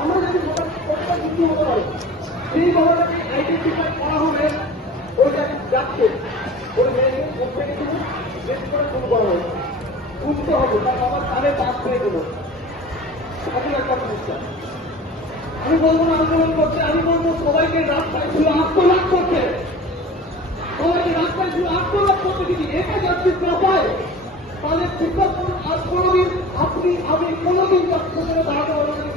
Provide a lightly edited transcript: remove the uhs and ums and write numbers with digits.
আমরা যদি কতটা কিছু হতে পারি সেই বাবাটাকে আইডেন্টিফাই করা হবে ওইটা যাচ্ছে ওই মেয়েকে মুখ থেকে কিন্তু বেশ করে শুরু করা হবে বুঝতে হবে তার বাবার কানে বাদ হয়ে গেল এমন একটা সমস্যা। আমি বলবো না আন্দোলন করছে, আমি বলবো সবাইকে রাস্তায় শুধু আত্মলাভ করছে, সবাইকে রাস্তায় শুধু আত্মলাভ করতে যদি এটা জাস্টিস না পায় তাহলে ঠিক আছে। আর কোনোদিন আপনি আমি কোনোদিন সেখানে দাঁড়াতে পারবেন